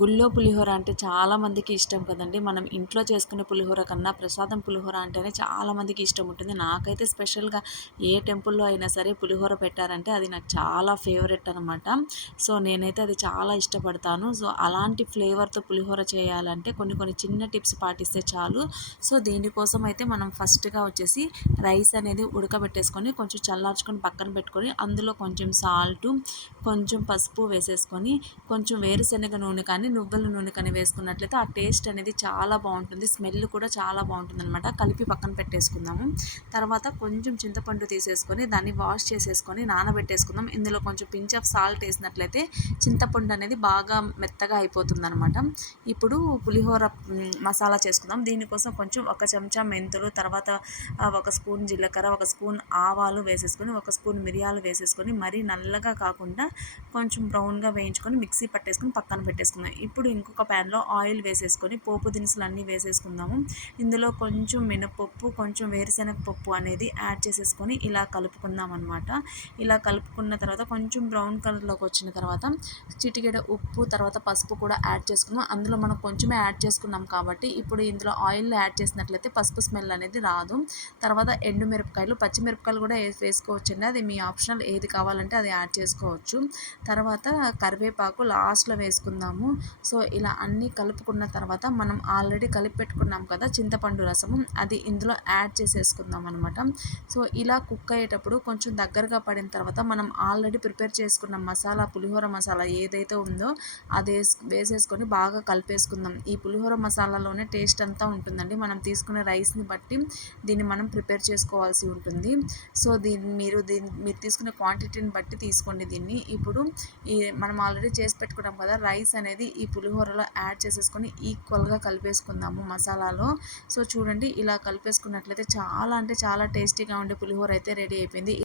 గుళ్ళో పులిహోర అంటే చాలా మందికి ఇష్టం కదండీ. మనం ఇంట్లో చేసుకునే పులిహోర కన్నా ప్రసాదం పులిహోర అంటేనే చాలా మందికి ఇష్టం ఉంటుంది. నాకైతే స్పెషల్‌గా ఏ టెంపుల్‌లో అయినా సరే పులిహోర పెట్టారంటే అది నాకు చాలా ఫేవరెట్ అనమాట. సో, నేనైతే అది చాలా ఇష్టపడతాను. సో, అలాంటి ఫ్లేవర్‌తో పులిహోర చేయాలంటే కొన్ని కొన్ని చిన్న టిప్స్ పాటిస్తే చాలు. సో, దీనికోసం అయితే మనం ఫస్ట్‌గా వచ్చేసి రైస్ అనేది ఉడకబెట్టేసుకొని కొంచెం చల్లార్చుకొని పక్కన పెట్టుకొని అందులో కొంచెం సాల్టు, కొంచెం పసుపు వేసేసుకొని కొంచెం వేరుశనగ నూనె కానీ నువ్వుల నూనె కానీ వేసుకున్నట్లయితే ఆ టేస్ట్ అనేది చాలా బాగుంటుంది. స్మెల్ కూడా చాలా బాగుంటుందన్నమాట. కలిపి పక్కన పెట్టేసుకుందాము. తర్వాత కొంచెం చింతపండు తీసేసుకొని దాన్ని వాష్ చేసేసుకొని నానబెట్టేసుకుందాం. ఇందులో కొంచెం పించ్ ఆఫ్ సాల్ట్ వేసినట్లయితే చింతపండు అనేది బాగా మెత్తగా అయిపోతుందన్నమాట. ఇప్పుడు పులిహోర మసాలా చేసుకుందాం. దీనికోసం కొంచెం ఒక చెంచా మెంతులు, తర్వాత ఒక స్పూన్ జీలకర్ర, ఒక స్పూన్ ఆవాలు వేసేసుకొని, ఒక స్పూన్ మిరియాలు వేసేసుకొని మరీ నల్లగా కాకుండా కొంచెం బ్రౌన్గా వేయించుకొని మిక్సీ పట్టేసుకొని పక్కన పెట్టేసుకుందాం. ఇప్పుడు ఇంకొక ప్యాన్లో ఆయిల్ వేసేసుకొని పోపు దినుసులు అన్నీ వేసేసుకుందాము. ఇందులో కొంచెం మినపప్పు, కొంచెం వేరుశనగ పప్పు అనేది యాడ్ చేసేసుకొని ఇలా కలుపుకుందాం అనమాట. ఇలా కలుపుకున్న తర్వాత కొంచెం బ్రౌన్ కలర్లోకి వచ్చిన తర్వాత చిటికెడ ఉప్పు, తర్వాత పసుపు కూడా యాడ్ చేసుకుందాం. అందులో మనం కొంచెమే యాడ్ చేసుకున్నాం కాబట్టి ఇప్పుడు ఇందులో ఆయిల్ యాడ్ చేసినట్లయితే పసుపు స్మెల్ అనేది రాదు. తర్వాత ఎండుమిరపకాయలు, పచ్చిమిరపకాయలు కూడా వేసుకోవచ్చండి. అది మీ ఆప్షనల్, ఏది కావాలంటే అది యాడ్ చేసుకోవచ్చు. తర్వాత కరివేపాకు లాస్ట్లో వేసుకుందాము. సో, ఇలా అన్నీ కలుపుకున్న తర్వాత మనం ఆల్రెడీ కలిపి పెట్టుకున్నాం కదా చింతపండు రసము, అది ఇందులో యాడ్ చేసేసుకుందాం అనమాట. సో, ఇలా కుక్ అయ్యేటప్పుడు కొంచెం దగ్గరగా పడిన తర్వాత మనం ఆల్రెడీ ప్రిపేర్ చేసుకున్న మసాలా, పులిహోర మసాలా ఏదైతే ఉందో అది వేసేసుకొని బాగా కలిపేసుకుందాం. ఈ పులిహోర మసాలాలోనే టేస్ట్ అంతా ఉంటుందండి. మనం తీసుకునే రైస్ని బట్టి దీన్ని మనం ప్రిపేర్ చేసుకోవాల్సి ఉంటుంది. సో, మీరు తీసుకునే క్వాంటిటీని బట్టి తీసుకోండి దీన్ని. ఇప్పుడు మనం ఆల్రెడీ చేసి పెట్టుకున్నాం కదా రైస్ అనేది ఈ పులిహోరలో యాడ్ చేసేసుకొని ఈక్వల్గా కలిపేసుకుందాము మసాలాలో. సో, చూడండి ఇలా కలిపేసుకున్నట్లయితే చాలా అంటే చాలా టేస్టీగా ఉండే పులిహోర అయితే రెడీ అయిపోయింది.